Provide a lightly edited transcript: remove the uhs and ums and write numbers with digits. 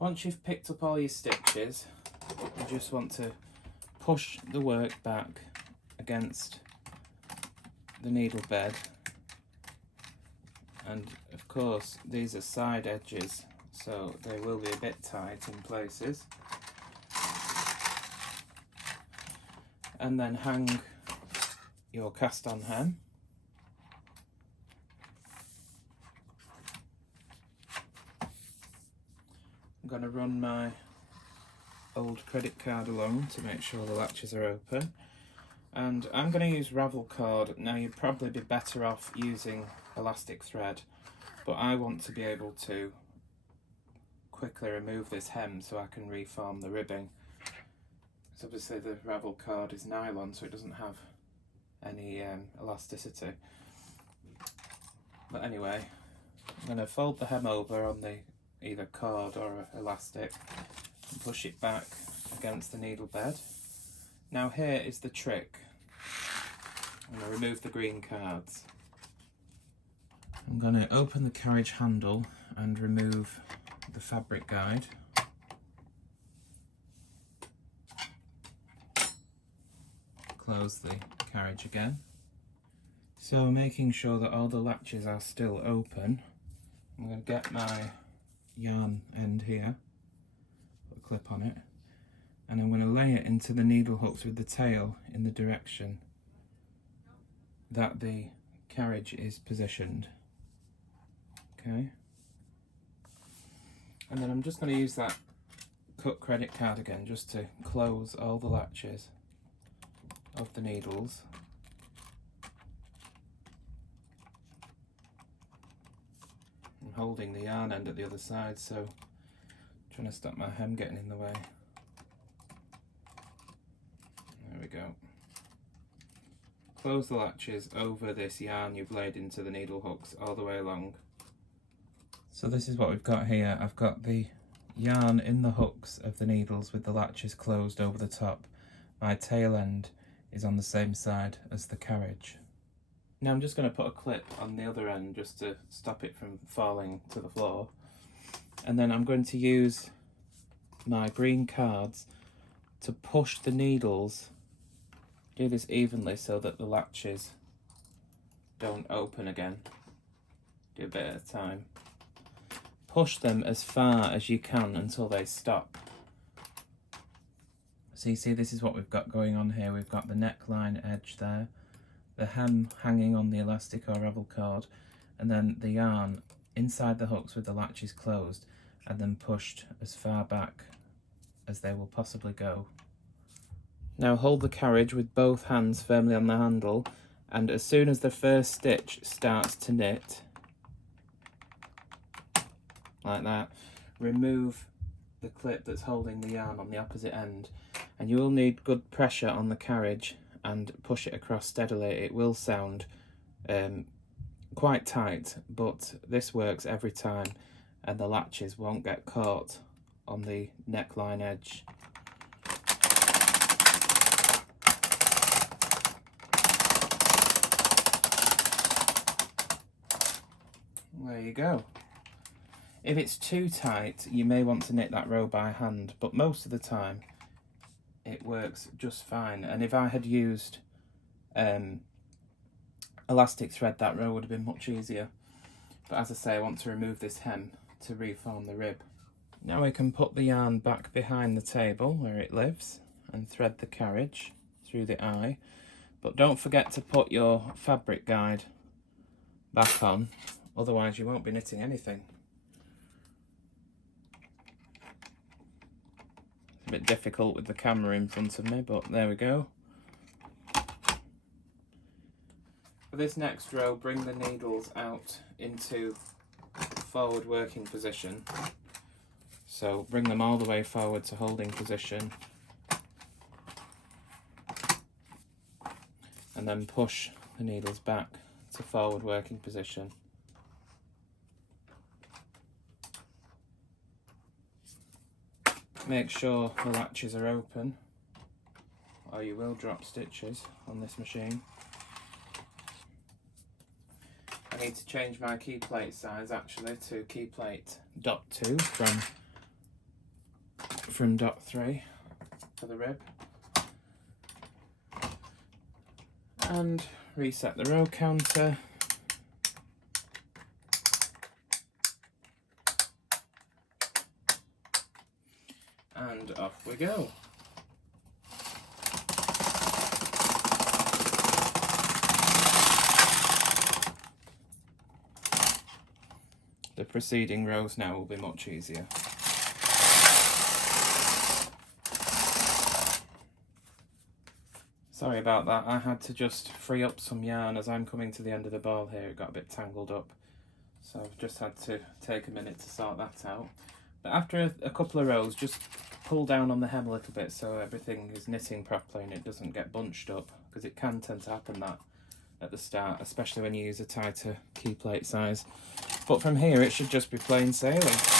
Once you've picked up all your stitches, you just want to push the work back against the needle bed, and of course these are side edges, so they will be a bit tight in places, and then hang your cast on hem. I'm going to run my old credit card along to make sure the latches are open, and I'm going to use ravel cord. Now you'd probably be better off using elastic thread, but I want to be able to quickly remove this hem so I can reform the ribbing. So obviously the ravel cord is nylon, so it doesn't have any elasticity. But anyway, I'm going to fold the hem over on the either cord or elastic and push it back against the needle bed. Now here is the trick. I'm going to remove the green cards. I'm going to open the carriage handle and remove the fabric guide. Close the carriage again. So making sure that all the latches are still open, I'm going to get my yarn end here, put a clip on it, and I'm going to lay it into the needle hooks with the tail in the direction that the carriage is positioned. Okay, and then I'm just going to use that cut credit card again just to close all the latches of the needles. I'm holding the yarn end at the other side, so I'm trying to stop my hem getting in the way. There we go. Close the latches over this yarn you've laid into the needle hooks all the way along. So this is what we've got here. I've got the yarn in the hooks of the needles with the latches closed over the top. My tail end is on the same side as the carriage. Now I'm just going to put a clip on the other end just to stop it from falling to the floor. And then I'm going to use my green cards to push the needles. Do this evenly so that the latches don't open again. Do a bit at a time. Push them as far as you can until they stop. So you see, this is what we've got going on here. We've got the neckline edge there, the hem hanging on the elastic or ravel cord, and then the yarn inside the hooks with the latches closed and then pushed as far back as they will possibly go. Now hold the carriage with both hands firmly on the handle, and as soon as the first stitch starts to knit, like that, remove the clip that's holding the yarn on the opposite end, and you will need good pressure on the carriage and push it across steadily. It will sound quite tight, but this works every time and the latches won't get caught on the neckline edge. There you go. If it's too tight, you may want to knit that row by hand, but most of the time it works just fine. And if I had used elastic thread, that row would have been much easier. But as I say, I want to remove this hem to reform the rib. Now we can put the yarn back behind the table where it lives and thread the carriage through the eye. But don't forget to put your fabric guide back on, otherwise you won't be knitting anything. It's a bit difficult with the camera in front of me, but there we go. For this next row, bring the needles out into forward working position. So bring them all the way forward to holding position, and then push the needles back to forward working position. Make sure the latches are open, or you will drop stitches on this machine. I need to change my key plate size actually to key plate .2 from from dot 3 for the rib. And reset the row counter. And off we go. The preceding rows now will be much easier. Sorry about that, I had to just free up some yarn as I'm coming to the end of the ball here. It got a bit tangled up, so I've just had to take a minute to sort that out. But after a couple of rows, just pull down on the hem a little bit so everything is knitting properly and it doesn't get bunched up, because it can tend to happen that at the start, especially when you use a tighter key plate size. But from here it should just be plain sailing.